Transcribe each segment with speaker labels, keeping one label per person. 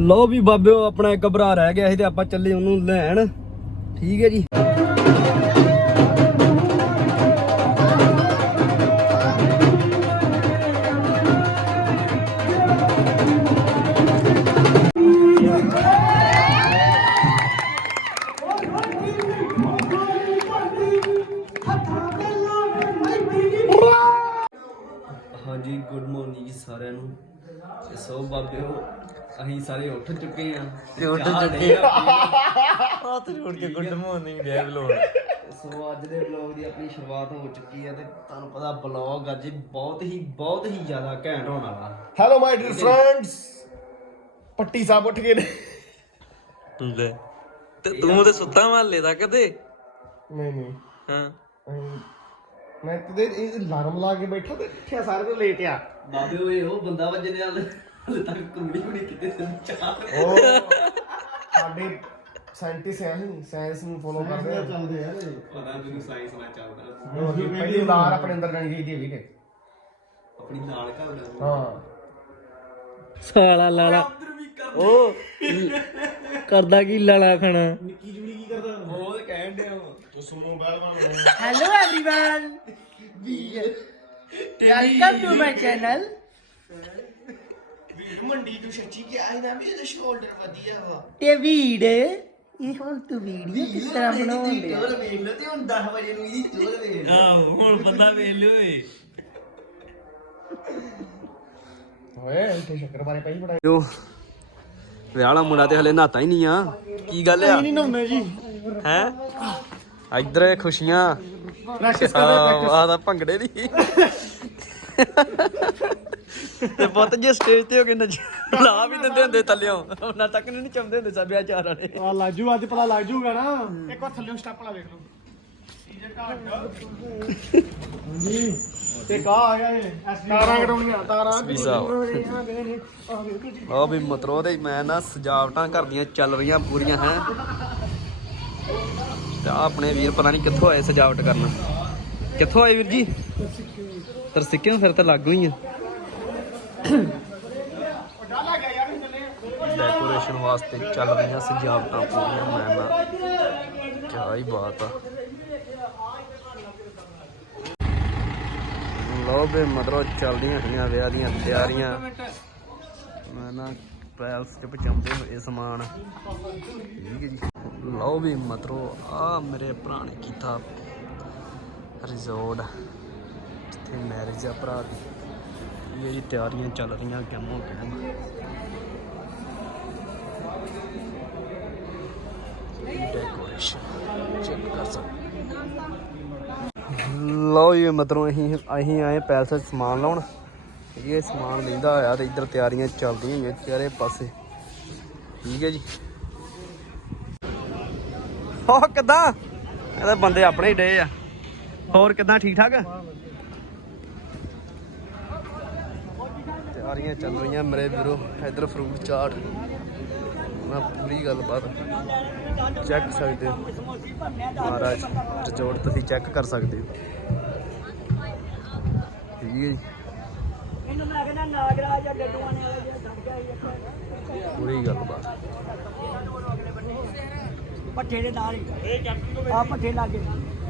Speaker 1: ਲਓ ਵੀ ਬਾਬਿਓ, ਆਪਣਾ ਇੱਕ ਭਰਾ ਰਹਿ ਗਿਆ ਸੀ ਤੇ ਆਪਾਂ ਚੱਲੇ ਉਹਨੂੰ ਲੈਣ। ਠੀਕ ਹੈ ਜੀ। ਹਾਂਜੀ ਗੁੱਡ ਮਾਰਨਿੰਗ ਜੀ ਸਾਰਿਆਂ ਨੂੰ। ਤੇ ਸੋ ਬਾਬਿਓ ਅਸੀਂ ਸਾਰੇ ਉੱਠ ਚੁੱਕੇ ਆ
Speaker 2: ਤੇ ਉੱਠ ਚੁੱਕੇ
Speaker 1: ਆ
Speaker 2: ਹੱਥ ਜੋੜ ਕੇ ਗੁੱਡ ਮਾਰਨਿੰਗ ਦੇ ਬਲੋਗ
Speaker 1: ਸੋ ਅੱਜ ਦੇ ਵਲੌਗ ਦੀ ਆਪਣੀ ਸ਼ੁਰੂਆਤ ਹੋ ਚੁੱਕੀ ਹੈ ਤੇ ਤੁਹਾਨੂੰ ਪਤਾ ਵਲੌਗ ਅੱਜ ਬਹੁਤ ਹੀ ਬਹੁਤ ਹੀ ਜ਼ਿਆਦਾ ਘੈਂਟ ਹੋਣ ਵਾਲਾ।
Speaker 3: Hello my dear friends Patti Sahib ਉੱਠ ਗਏ ਨੇ।
Speaker 2: ਲੈ ਤੇ ਤੂੰ ਤੇ ਸੁੱਤਾ ਮਹੱਲੇ ਦਾ ਕਦੇ
Speaker 3: ਨਹੀਂ ਨਹੀਂ।
Speaker 2: ਹਾਂ।
Speaker 3: ਮੈਂ ਤੇ ਇਹ ਅਲਾਰਮ ਲਾ ਕੇ ਬੈਠਾ ਤੇ ਇੱਥੇ ਸਾਰੇ ਤੋਂ ਲੇਟ ਆ।
Speaker 1: ਬਾਬਿਓ ਇਹ ਉਹ ਬੰਦਾ ਵਾ ਜਿਹਨੇ ਹਾਲੇ ਤੱਕ ਕੁੜੀ ਵੀ ਨਹੀਂ ਕਿਤੇ ਚਾਹ
Speaker 3: ਉਹ ਸਾਡੇ ਸਾਇੰਟਿਸਟ ਆ ਹੀ ਸਾਇੰਸ ਨੂੰ ਫੋਲੋ ਕਰਦੇ ਆ। ਚੱਲਦੇ ਆ
Speaker 1: ਪਤਾ ਮੈਨੂੰ ਸਾਇੰਸ ਨਾਲ ਚੱਲਦਾ
Speaker 3: ਪਹਿਲੀ ਲਾਰ ਆਪਣੇ ਅੰਦਰ ਜਾਣੀ ਚਾਹੀਦੀ ਹੈ ਵੀਰੇ।
Speaker 1: ਆਪਣੀ ਨਾਲ ਘਰ ਦਾ।
Speaker 3: ਹਾਂ।
Speaker 2: ਸਾਲਾ ਲਾਲਾ ਉਹ ਕਰਦਾ। ਕੀ ਲਾਲਾ ਖਾਣਾ?
Speaker 1: ਉਹ ਤੇ ਕਹਿਣ ਡਿਆ ਵਾ।
Speaker 4: Hello everyone. Welcome to my channel.
Speaker 3: ਮੰਡੀ ਤੋਂ ਸੱਚੀ ਕਿ ਆਈ ਨਾ ਮੇਰੇ ਸ਼ੋਲਡਰ ਵਧੀਆ ਵਾ।
Speaker 4: ਤੇ ਵੀਡ ਇਹ ਹੁਣ ਤੂੰ ਵੀਡੀਓ ਕਿਸ ਤਰ੍ਹਾਂ ਬਣਾਉਂਦੇ
Speaker 1: ਚੋਰ ਵੇਖ ਲਓ ਤੇ ਹੁਣ 10 ਵਜੇ ਨੂੰ ਇਹਦੀ ਚੋਰ ਵੇਖ ਲਓ।
Speaker 2: ਆਹੋ ਹੁਣ ਬੰਦਾ ਵੇਖ ਲਿਓ ਏ।
Speaker 3: ਓਏ ਇੱਥੇ ਸ਼ੱਕਰ ਬਾਰੇ ਪਈ ਬੜਾ।
Speaker 1: ਜੋ ਵਿਆਹ ਵਾਲਾ ਮੁੰਡਾ ਤੇ ਹਲੇ ਨਹਾਤਾ ਹੀ ਨਹੀਂ ਆ। ਕੀ ਗੱਲ ਆ?
Speaker 3: ਨਹੀਂ ਨਹਾਉਂਦੇ ਜੀ।
Speaker 1: ਹੈ? ਇੱਧਰ ਖੁਸ਼ੀਆਂ।
Speaker 3: ਪ੍ਰੈਕਟਿਸ
Speaker 1: ਆ ਦਾ ਭੰਗੜੇ ਦੀ। ਤੇ ਪੁੱਤ ਜੇ ਸਟੇਜ ਤੇ ਹੋ ਕੇ ਨੱਚ ਲਾ ਵੀ ਦਿੰਦੇ ਹੁੰਦੇ ਥੱਲਿਓਂ। ਉਹਨਾਂ ਤੱਕ ਨਹੀਂ ਚੰਦੇ ਹੁੰਦੇ ਸੱਭਿਆਚਾਰ ਵਾਲੇ।
Speaker 3: ਆ ਲਾਜੂ ਅੱਜ ਪਤਾ ਲੱਗ ਜੂਗਾ ਨਾ। ਇੱਕ ਵਾਰ ਥੱਲੇ ਸਟੈਪ ਲਾ ਵੇਖ ਲਓ। ਹਾਂਜੀ। ਤੇ ਕਾ ਆ ਗਿਆ ਇਹ। ਤਾਰਾਂ ਤਾਰਾਂ
Speaker 1: ਵੀ ਮਤਰੋ ਮੈਂ ਨਾ ਸਜਾਵਟਾਂ ਘਰ ਦੀਆਂ ਚੱਲ ਰਹੀਆਂ ਪੂਰੀਆਂ ਹੈ। ਤੇ ਆਪਣੇ ਵੀਰ ਪਤਾ ਨਹੀਂ ਕਿੱਥੋਂ ਆਏ ਸਜਾਵਟ ਕਰਨ। ਕਿੱਥੋਂ ਆਏ ਵੀਰ ਜੀ? ਤਰਸਿੱਕੇ ਨੂੰ ਫਿਰ ਤਾਂ ਲਾਗੂ ਹੀ ਆ। ਡੈਕੋਰੇਸ਼ਨ ਵਾਸਤੇ ਚੱਲ ਰਹੀਆਂ ਸਜਾਵਟਾਂ ਪੂਰੀਆਂ, ਮੈਂ ਨਾ ਕਿਆ ਹੀ ਬਾਤ ਆ। ਲੋ ਬੇ ਮਤਲਬ ਚੱਲਦੀਆਂ ਹੋਈਆਂ ਵਿਆਹ ਦੀਆਂ ਤਿਆਰੀਆਂ। ਮੈਂ ਨਾ ਪੈਲਸ ਚ ਪਹੁੰਚਾਉਂਦੇ ਹੋਏ ਸਮਾਨ। ਠੀਕ ਹੈ ਜੀ। ਲਓ ਵੀ ਮਤਲਬ ਆ ਮੇਰੇ ਭਰਾ ਨੇ ਕੀਤਾ ਰਿਜ਼ੋਰਟ ਜਿੱਥੇ ਮੈਰਿਜ ਆ ਭਰਾ ਦੀ। ਇਹ ਜੀ, ਤਿਆਰੀਆਂ ਚੱਲ ਰਹੀਆਂ ਕਿਮੋ ਕਿਮ ਡੈਕੋਰੇਸ਼ਨ ਚੈੱਕ ਕਰ ਸਕਦੇ। ਲਓ ਜੀ ਮਤਲਬ ਅਸੀਂ ਅਸੀਂ ਆਏ ਪੈਸੇ ਸਮਾਨ ਲਾਉਣ। ਇਹ ਸਮਾਨ ਲੈਂਦਾ ਹੋਇਆ ਤੇ ਇੱਧਰ ਤਿਆਰੀਆਂ ਚੱਲਦੀਆਂ ਹੋਈਆਂ ਚਾਰੇ ਪਾਸੇ। ਠੀਕ ਹੈ ਜੀ। ਹੋ ਕਿਦਾਂ? ਇਹਦੇ ਬੰਦੇ ਆਪਣੇ ਹੀ ਡੇ ਆ। ਹੋਰ ਕਿਦਾਂ ਠੀਕ ਠਾਕ ਤਿਆਰੀਆਂ ਚੱਲ ਰਹੀਆਂ ਮੇਰੇ ਵੀਰੋ ਇੱਧਰ ਫਰੂਟ ਚਾਟ। ਮੈਂ ਪੂਰੀ ਗੱਲਬਾਤ ਚੈੱਕ ਸਕਦੇ ਹੋ। ਮਹਾਰਾਜ ਰਿਜ਼ੋਰਟ ਤੁਸੀਂ ਚੈੱਕ ਕਰ ਸਕਦੇ ਹੋ। ਠੀਕ ਹੈ ਜੀ।
Speaker 4: ਇਹਨੂੰ ਮੈਂ ਕਹਿੰਦਾ ਨਾਗਰਾਜ ਜਾਂ ਡੱਡੂਆਂ ਨੇ ਵਾਲੇ ਜਿਹੜਾ
Speaker 1: ਪੂਰੀ ਗੱਲਬਾਤ।
Speaker 4: ਪੱਠੇ ਦੇ ਨਾਲ ਹੀ। ਆ ਪੱਠੇ ਲਾਗੇ।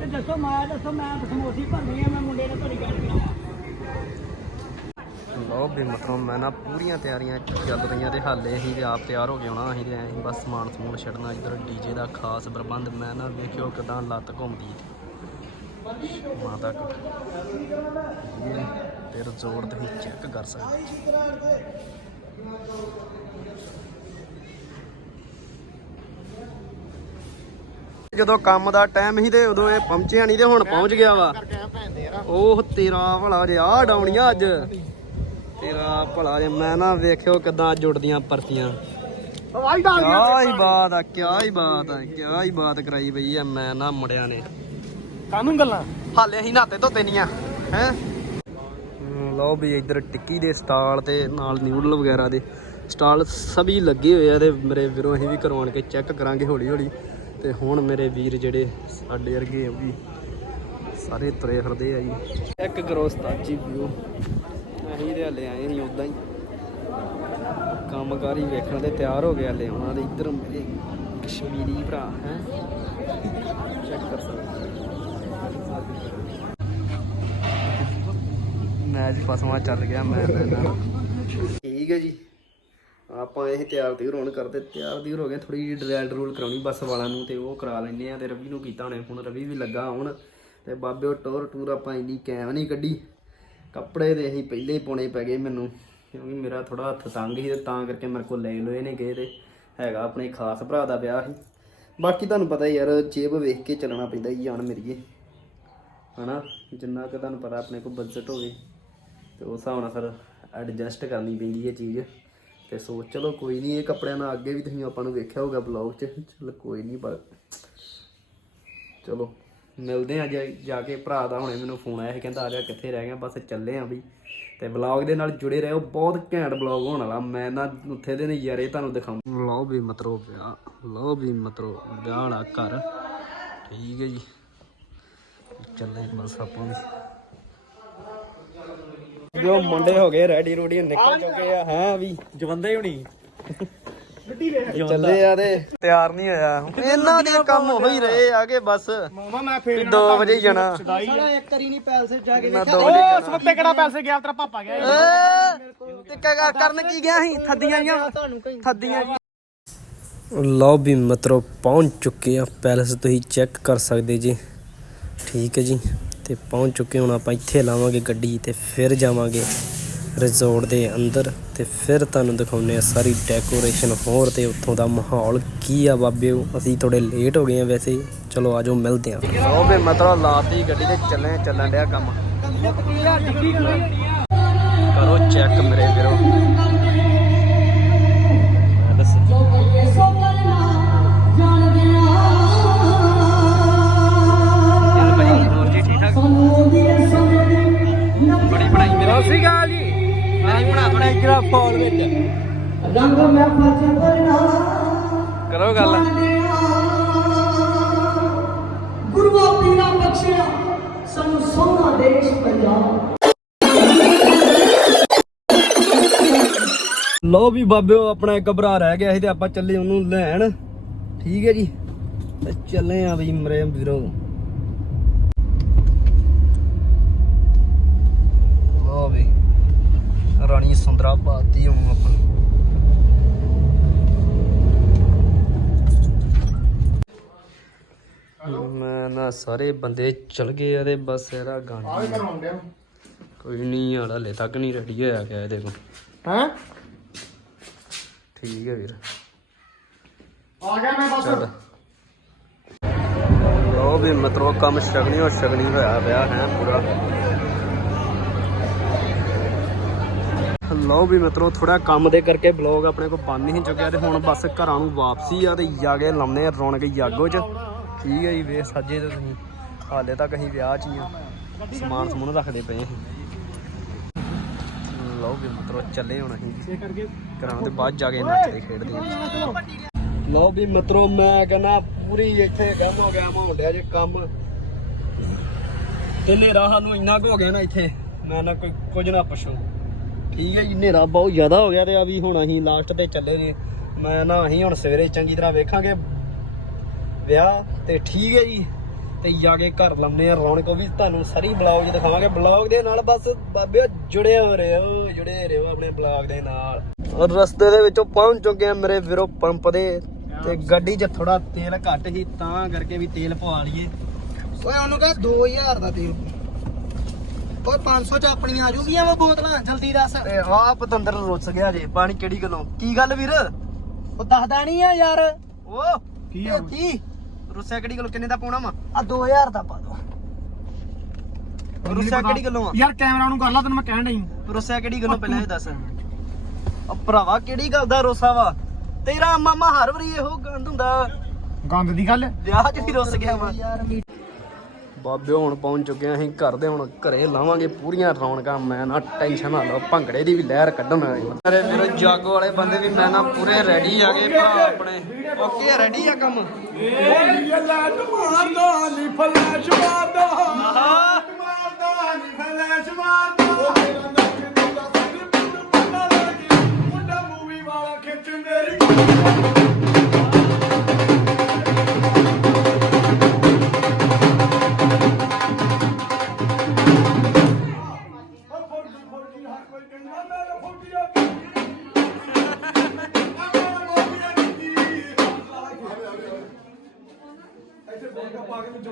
Speaker 4: ਤੇ ਦੱਸੋ ਮੈਂ ਦੱਸੋ ਮੈਂ ਸਮੋਸੀ ਭਰਨੀ ਆ ਮੈਂ ਮੁੰਡੇ ਨੇ ਭਰੀ ਕਰਨੀ
Speaker 1: ਲਓ ਵੀ ਮਤਲਬ ਮੈਂ ਨਾ ਪੂਰੀਆਂ ਤਿਆਰੀਆਂ ਚੱਲ ਰਹੀਆਂ ਤੇ ਹਾਲੇ ਅਸੀਂ ਤੇ ਆਪ ਤਿਆਰ ਹੋ ਗਏ ਹੋਣਾ ਅਸੀਂ ਤੇ ਅਸੀਂ ਬਸ ਸਮਾਨ ਸਮੂਨ ਛੱਡਣਾ ਇੱਧਰ ਡੀਜੇ ਦਾ ਖਾਸ ਪ੍ਰਬੰਧ ਮੈਂ ਨਾ ਵੇਖਿਓ ਕਿਦਾਂ ਲੱਤ ਘੁੰਮਦੀ ਮਾਂ ਤੱਕ ਤੇ ਰਿਜ਼ੋਰਟ ਤੁਸੀਂ ਚੈੱਕ ਕਰ ਸਕਦੇ ਜਦੋਂ ਕੰਮ ਦਾ ਟਾਈਮ ਸੀ ਤੇ ਉਦੋਂ ਇਹ ਪਹੁੰਚਿਆ ਨਹੀਂ ਤੇ ਹੁਣ ਪਹੁੰਚ ਗਿਆ ਵਾ। ਉਹ ਤੇਰਾ ਭਲਾ ਜਿਆ ਡਾਉਣੀਆਂ ਅੱਜ। ਤੇਰਾ ਭਲਾ ਜੇ ਮੈਂ ਨਾ ਵੇਖਿਓ ਕਿਦਾਂ ਜੁੜਦੀਆਂ ਪਰਤੀਆਂ।
Speaker 3: ਹਵਾਈ ਦਾ
Speaker 1: ਕਿਆ ਹੀ ਬਾਤ ਆ ਕਿਆ ਹੀ ਬਾਤ ਆ ਕਿਆ ਹੀ ਬਾਤ ਕਰਾਈ ਪਈ ਆ ਮੈਂ ਨਾ ਮੁੰਡਿਆਂ ਨੇ।
Speaker 3: ਕਾਨੂੰ ਗੱਲਾਂ?
Speaker 1: ਹਾਲੇ ਅਸੀਂ ਨਾਤੇ ਧੋਤੇ ਨਹੀਂ ਆ ਹੈ? ਲਓ ਵੀ ਇੱਧਰ ਟਿੱਕੀ ਦੇ ਸਟਾਲ ਤੇ ਨਾਲ ਨਿਊਡਲ ਵਗੈਰਾ ਦੇ ਸਟਾਲ ਸਭੀ ਲੱਗੇ ਹੋਏ ਆ ਤੇ ਮੇਰੇ ਵੀਰੋਂ ਅਸੀਂ ਵੀ ਕਰਵਾਉਣ ਕੇ ਚੈੱਕ ਕਰਾਂਗੇ ਹੌਲੀ ਹੌਲੀ ਤੇ ਹੁਣ ਮੇਰੇ ਵੀਰ ਜਿਹੜੇ ਸਾਡੇ ਵਰਗੇ ਉਹ ਵੀ ਸਾਰੇ ਤੁਰੇ ਫਿਰਦੇ ਆ ਜੀ। ਚੈੱਕ ਕਰੋ ਸਤਾਜੀ ਵੀਓ ਅਸੀਂ ਤੇ ਹਲੇ ਆਏ ਸੀ ਉਦਾਂ ਹੀ। ਕੰਮਕਾਰੀ ਵੇਖਣ ਤੇ ਤਿਆਰ ਹੋ ਗਿਆ ਹਲੇ ਉਹਨਾਂ ਦੇ ਇੱਧਰ ਮੇਰੇ ਕਸ਼ਮੀਰੀ ਭਰਾ ਹੈ। ਚੈੱਕ ਕਰ ਸਕਦੇ ਮੈਚ ਫਸਵਾ ਚੱਲ ਗਿਆ, ਮੈਂ ਨਾਲ ਠੀਕ ਹੈ ਜੀ। ਆਪਾਂ ਇਹ ਤਿਆਰ ਤਿਉਰ ਹੋਣ ਕਰਦੇ, ਤਿਆਰ ਤਿਉਰ ਹੋ ਗਏ ਥੋੜੀ ਜਿਹੀ ਡਰੈਲ ਰੂਲ ਕਰਾਉਣੀ ਬੱਸ ਵਾਲਾਂ ਨੂੰ ਤੇ ਉਹ ਕਰਾ ਲੈਂਦੇ ਆ ਤੇ ਰਵੀ ਨੂੰ ਕੀਤਾ ਹੁਣੇ, ਹੁਣ ਰਵੀ ਵੀ ਲੱਗਾ ਹੁਣ। ਤੇ ਬਾਬੇ ਉਹ ਟੋਰ ਟੂਰ ਆਪਾਂ ਇੰਨੀ ਕੈਮ ਨਹੀਂ ਕੱਢੀ। ਕੱਪੜੇ ਦੇ ਅਸੀਂ ਪਹਿਲੇ ਹੀ ਪਾਉਣੇ ਪੈ ਗਏ ਮੈਨੂੰ, ਕਿਉਂਕਿ ਮੇਰਾ ਥੋੜਾ ਹੱਥ ਤੰਗ ਸੀ ਤੇ ਤਾਂ ਕਰਕੇ ਮੇਰੇ ਕੋਲ ਲੈ ਲੋਏ ਨੇ ਗਏ ਤੇ ਹੈਗਾ ਆਪਣੇ ਖਾਸ ਭਰਾ ਦਾ ਵਿਆਹ ਸੀ। ਬਾਕੀ ਤੁਹਾਨੂੰ ਪਤਾ ਯਾਰ, ਜੇਬ ਵੇਖ ਕੇ ਚੱਲਣਾ ਪੈਂਦਾ ਹੀ ਜਾਣ ਮੇਰੀਏ ਹਨਾ? ਜਿੰਨਾ ਕਿ ਤੁਹਾਨੂੰ ਪਤਾ ਆਪਣੇ ਕੋਲ ਬਜਟ ਹੋਵੇ, ਤੇ ਉਸ ਹਿਸਾਬ ਨਾਲ ਫਿਰ ਐਡਜਸਟ ਕਰਨੀ ਪੈਂਦੀ ਹੈ ਚੀਜ਼। ਤੇ ਸੋ ਚਲੋ ਕੋਈ ਨਹੀਂ ਇਹ ਕੱਪੜਿਆਂ ਨਾਲ ਅੱਗੇ ਵੀ ਤੁਸੀਂ ਆਪਾਂ ਨੂੰ ਵੇਖਿਆ ਹੋਊਗਾ ਬਲੌਗ 'ਚ। ਚਲ ਕੋਈ ਨਹੀਂ ਪਰ ਚਲੋ। ਮਿਲਦੇ ਆ ਜਾ ਜਾ ਕੇ ਭਰਾ ਦਾ ਹੁਣੇ ਮੈਨੂੰ ਫੋਨ ਆਇਆ ਸੀ ਕਹਿੰਦਾ ਆ ਜਾ ਕਿੱਥੇ ਰਹਿ ਗਿਆ ਬਸ ਚੱਲੇ ਆ ਵੀ। ਤੇ ਵਲੌਗ ਦੇ ਨਾਲ ਜੁੜੇ ਰਹੋ ਬਹੁਤ ਘੈਂਟ ਵਲੌਗ ਹੋਣ ਵਾਲਾ। ਮੈਂ ਨਾ ਉੱਥੇ ਦੇ ਨਜ਼ਾਰੇ ਤੁਹਾਨੂੰ ਦਿਖਾਉਂ ਲਓ ਵੀ ਮਤਰੋ ਵਿਆਹ ਲਓ ਵੀ ਮਤਰੋ ਵਿਆਹ ਵਾਲਾ ਘਰ। ਠੀਕ ਹੈ ਜੀ। ਚੱਲੇ ਬਸ ਆਪਾਂ ਵੀ। ਜੋ ਮੁੰਡੇ ਹੋ ਗਏ ਰੈਡੀ ਰੋਡੀ ਨਿਕਲ ਚੁੱਕੇ ਆ ਹੈ ਵੀ ਜਵੰਦੇ ਹੁਣੀ। ਚੱਲੇ ਆ ਤੇ। ਤਿਆਰ ਨਹੀਂ ਹੋਇਆ। ਇਹਨਾਂ ਦੇ ਕੰਮ ਹੋ ਹੀ ਰਹੇ ਆਗੇ ਬਸ।
Speaker 3: ਮਾਮਾ ਮੈਂ ਫੇਰ
Speaker 1: 2 ਵਜੇ ਹੀ ਜਾਣਾ।
Speaker 4: ਸਾਲਾ ਇੱਕ ਵਾਰੀ ਨਹੀਂ ਪੈਲਸ ਜਾ ਕੇ
Speaker 1: ਮੈਂ 2 ਵਜੇ ਜਾਣਾ।
Speaker 3: ਸੱਤੇ ਕਿਹੜਾ ਪੈਸੇ ਗਿਆ ਤੇਰਾ ਪਾਪਾ ਗਿਆ।
Speaker 1: ਏ, ਤੇ ਕਾ ਕਰਨ ਕੀ ਗਿਆ ਸੀ? ਥੱਦੀਆਂ ਜਾਂ ਥੱਦੀਆਂ ਲਓ ਵੀ ਮਤਰੋ ਪਹੁੰਚ ਚੁੱਕੇ ਆ। ਪੈਲਸ ਤੁਸੀਂ ਚੈੱਕ ਕਰ ਸਕਦੇ ਜੀ। ਠੀਕ ਹੈ ਜੀ। ਤੇ ਪਹੁੰਚ ਚੁੱਕੇ ਹੁਣ ਆਪਾਂ ਇੱਥੇ ਲਾਵਾਂਗੇ ਗੱਡੀ ਤੇ ਫਿਰ ਜਾਵਾਂਗੇ। ਰਿਜ਼ੋਰਟ ਦੇ ਅੰਦਰ ਤੇ ਫਿਰ ਤੁਹਾਨੂੰ ਦਿਖਾਉਂਦੇ ਆ ਸਾਰੀ ਡੈਕੋਰੇਸ਼ਨ ਹੋਰ ਤੇ ਉੱਥੋਂ ਦਾ ਮਾਹੌਲ ਕੀ ਆ ਬਾਬਿਓ ਅਸੀਂ ਥੋੜੇ ਲੇਟ ਹੋ ਗਏ ਆ ਵੈਸੇ। ਚਲੋ ਆਜੋ ਮਿਲਦੇ ਆ ਉਹ ਵੀ ਮਤਲਬ ਲਾਤੀ ਗੱਡੀ ਤੇ ਚੱਲੇ ਚੱਲਣ ਡਿਆ ਕੰਮ। ਕਰੋ ਚੈੱਕ ਮੇਰੇ ਵੀਰੋ। ਸਤਿ ਸ਼੍ਰੀ ਅਕਾਲ ਜੀ। ਵਿੱਚ।
Speaker 4: ਰੰਗ ਮੈਂ ਫਰਜ਼
Speaker 1: ਕਰੋ ਗੱਲ।
Speaker 4: ਗੁਰੂਆ ਪੀਰਾ ਬਖਸ਼ਿਆ ਸਾਨੂੰ ਸੋਹਣਾ ਦੇਸ਼ ਪੰਜਾਬ
Speaker 1: ਲੋ ਵੀ ਬਾਬਿਓ ਆਪਣਾ ਇੱਕ ਭਰਾ ਰਹਿ ਗਿਆ ਸੀ ਤੇ ਆਪਾਂ ਚੱਲੇ ਉਹਨੂੰ ਲੈਣ। ਠੀਕ ਹੈ ਜੀ। ਚੱਲੇ ਆ ਵੀ ਮਰੇ ਵੀਰੋ ਲੋ ਵੀ ਰਾਣੀ ਸੁੰਦਰਾ ਪਾਤੀ ਹੁਣ ਆਪਾਂ ਮੈਂ ਨਾ ਸਾਰੇ ਬੰਦੇ ਚਲ ਗਏ ਆ ਤੇ ਬਸ ਇਹਦਾ ਗਾਣਾ
Speaker 3: ਆਹ ਕਰਵਾਉਂਦੇ ਆ
Speaker 1: ਕੋਈ ਨਹੀਂ ਹਾਲਾ ਹਲੇ ਤੱਕ ਨਹੀਂ ਰੈਡੀ ਹੋਇਆ ਗਿਆ ਇਹਦੇ ਕੋਲ
Speaker 3: ਹੈ?
Speaker 1: ਠੀਕ ਹੈ ਵੀਰ।
Speaker 3: ਆ ਗਿਆ ਮੈਂ ਬਸ।
Speaker 1: ਲੋ ਵੀ ਮਤਲਬ ਕੰਮ ਸ਼ਗਨੀ ਔਰ ਸ਼ਗਨੀ ਹੋਇਆ ਪਿਆ ਹੈ ਪੂਰਾ। ਲਓ ਵੀ ਮਤਲਬ ਥੋੜਾ ਕੰਮ ਦੇ ਕਰਕੇ ਬਲੌਗ ਆਪਣੇ ਕੋਲ ਬੰਦ ਨਹੀਂ ਚੁੱਕਿਆ ਤੇ ਹੁਣ ਬਸ ਘਰਾਂ ਨੂੰ ਵਾਪਸੀ ਆ ਤੇ ਜਾ ਕੇ ਲਾਉਨੇ ਆ ਰੌਣਕ ਜਾਗੋ ਚ। ਠੀਕ ਹੈ ਜੀ ਵੇ ਸੱਜੇ ਤੇ ਤੁਸੀਂ। ਹਾਲੇ ਤੱਕ ਅਸੀਂ ਵਿਆਹ ਚ ਹੀ ਆ। ਸਮਾਨ ਸਮੂਨ ਰੱਖਦੇ ਪਏ ਅਸੀਂ। ਲਓ ਵੀ ਮਤਲਬ ਚੱਲੇ ਹੁਣ ਅਸੀਂ ਘਰਾਂ ਦੇ ਬਾਅਦ ਜਾ ਕੇ ਨੱਚਦੇ ਖੇਡਦੇ ਆ। ਲਓ ਵੀ ਮਿੱਤਰੋ, ਮੈਂ ਕਹਿੰਦਾ ਪੂਰੀ ਇੱਥੇ ਗਮ ਹੋ ਗਿਆ ਮਹੌਂਡਿਆ ਜੇ ਕੰਮ। ਤੇ ਹਨੇਰਾ ਸਾਨੂੰ ਇੰਨਾ ਕੁ ਹੋ ਗਿਆ ਨਾ ਇੱਥੇ, ਮੈਂ ਨਾ ਕੋਈ ਕੁਝ ਨਾ ਪੁੱਛੋ। ਠੀਕ ਹੈ ਜੀ, ਹਨੇਰਾ ਬਹੁਤ ਜ਼ਿਆਦਾ ਹੋ ਗਿਆ ਤੇ ਆ ਵੀ ਹੁਣ ਅਸੀਂ ਲਾਸਟ ਤੇ ਚੱਲੇ ਨੇ ਮੈਂ ਨਾ ਅਸੀਂ ਹੁਣ ਸਵੇਰੇ ਚੰਗੀ ਤਰ੍ਹਾਂ ਵੇਖਾਂਗੇ। ਵਿਆਹ ਤੇ ਠੀਕ ਹੈ ਜੀ, ਤੇ ਜਾ ਕੇ ਘਰ ਲਾਉਂਦੇ ਆ। ਰੌਣਕ ਵੀ ਤੁਹਾਨੂੰ ਸਾਰੀ ਬਲੌਗ ਦਿਖਾਵਾਂਗੇ। ਬਲੌਗ ਦੇ ਨਾਲ ਬਸ ਬਾਬੇ ਜੁੜੇ ਹੋ ਰਹੋ, ਜੁੜੇ ਰਹੋ ਆਪਣੇ ਬਲੌਗ ਦੇ ਨਾਲ। ਔਰ ਰਸਤੇ ਦੇ ਵਿੱਚੋਂ ਪਹੁੰਚ ਚੁੱਕੇ ਆ ਮੇਰੇ ਵੀਰੋ ਪੰਪ ਦੇ। ਤੇ ਗੱਡੀ 'ਚ ਥੋੜਾ ਤੇਲ ਘੱਟ ਸੀ, ਤਾਂ ਕਰਕੇ ਵੀ ਤੇਲ ਪਵਾ ਲਈਏ।
Speaker 4: ਓਏ ਉਹਨੂੰ ਕਹ 2000 ਦਾ ਤੇਲ। ਓਏ 500 ਚ ਆਪਣੀਆਂ ਆ ਜੂਗੀਆਂ ਵਾ ਬੋਤਲਾਂ ਜਲਦੀ ਦੱਸ।
Speaker 1: ਤੇ ਆਹ ਪਤੰਦਰ ਰੁੱਸ ਗਿਆ ਜੇ ਪਾਣੀ ਕਿਹੜੀ ਗੱਲੋਂ? ਕੀ ਗੱਲ ਵੀਰ?
Speaker 4: ਉਹ ਦੱਸਦਾ ਨਹੀਂ ਆ ਯਾਰ।
Speaker 1: ਓ
Speaker 3: ਕੀ
Speaker 4: ਇਹ ਕੀ
Speaker 1: ਰੁੱਸਿਆ ਕਿਹੜੀ ਗੱਲੋਂ ਕਿੰਨੇ ਦਾ ਪਾਉਣਾ ਵਾ?
Speaker 4: ਆ 2000 ਦਾ ਪਾ ਦੋ।
Speaker 1: ਰੁੱਸਿਆ ਕਿਹੜੀ ਗੱਲੋਂ ਆ?
Speaker 3: ਯਾਰ ਕੈਮਰਾ ਨੂੰ ਕਰ ਲਾ ਤੈਨੂੰ ਮੈਂ ਕਹਿਣ ਡਈ
Speaker 1: ਰੁੱਸਿਆ ਕਿਹੜੀ ਗੱਲੋਂ ਪਹਿਲਾਂ ਇਹ ਦੱਸ। ਉਹ ਭਰਾਵਾ ਕਿਹੜੀ ਗੱਲ ਦਾ ਰੋਸਾ ਵਾ? ਤੇਰਾ ਮਾਮਾ ਹਰ ਵਾਰੀ ਇਹੋ ਗੰਦ ਹੁੰਦਾ।
Speaker 3: ਗੰਦ ਦੀ ਗੱਲ?
Speaker 1: ਵਿਆਹ 'ਚ ਵੀ ਰੁੱਸ ਗਿਆ ਵਾ।
Speaker 4: ਯਾਰ ਬਾਬੇ
Speaker 1: ਬਾਬਿਓ ਹੁਣ ਪਹੁੰਚ ਚੁੱਕੇ ਆ, ਅਸੀਂ ਘਰ ਦੇ ਹੁਣ ਘਰੇ ਲਾਵਾਂਗੇ ਪੂਰੀਆਂ ਰੌਣਕਾਂ। ਮੈਂ ਨਾ ਟੈਨਸ਼ਨ ਨਾ ਲਓ, ਭੰਗੜੇ ਦੀ ਵੀ ਲਹਿਰ ਕੱਢਣ ਆਏ ਮੇਰੇ ਮੇਰੇ ਜਾਗੋ ਵਾਲੇ ਬੰਦੇ ਵੀ ਮੈਂ ਨਾ ਪੂਰੇ ਰੈਡੀ ਆ ਗਏ ਭਰਾ ਆਪਣੇ। ਓਕੇ ਰੈਡੀ ਆ ਕੰਮ?
Speaker 5: ਵਾਲਾ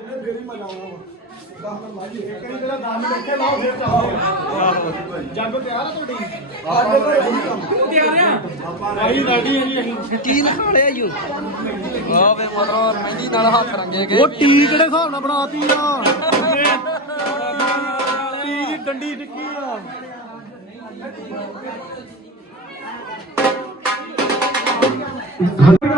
Speaker 5: ਜੰਮੇ ਫੇਰ ਹੀ ਮਜ਼ਾ ਆਉਣਾ ਵਾ। ਦਸ ਮਿੰਟ ਲਾਈਏ ਇੱਕ ਵਾਰੀ ਜਿਹੜਾ 10 ਮਿੰਟ ਇੱਥੇ ਲਾਓ ਫੇਰ ਚਾਹੋ। ਜੱਗ ਤਿਆਰ ਆ ਤੁਹਾਡੀ? ਸਾਡੇ ਕੋਲ ਇਹੀ ਕੰਮ। ਤਿਆਰ ਆ? ਭਾਈ ਰੈਡੀ ਆ ਜੀ ਅਸੀਂ।
Speaker 1: ਕੀ ਲਿਖਾ ਲਿਆ ਯੂ ਆ ਵੇ ਮਤਲਬ ਮਹਿੰਦੀ ਨਾਲ ਹੱਥ ਰੰਗੇ ਗਏ।
Speaker 5: ਉਹ ਟੀ ਕਿਹੜੇ ਹਿਸਾਬ ਨਾਲ ਬਣਾਤੀ ਆ? ਟੀ ਦੀ ਡੰਡੀ ਟਿੱਕੀ ਆ। ਸਾਰਿਆਂ ਨੂੰ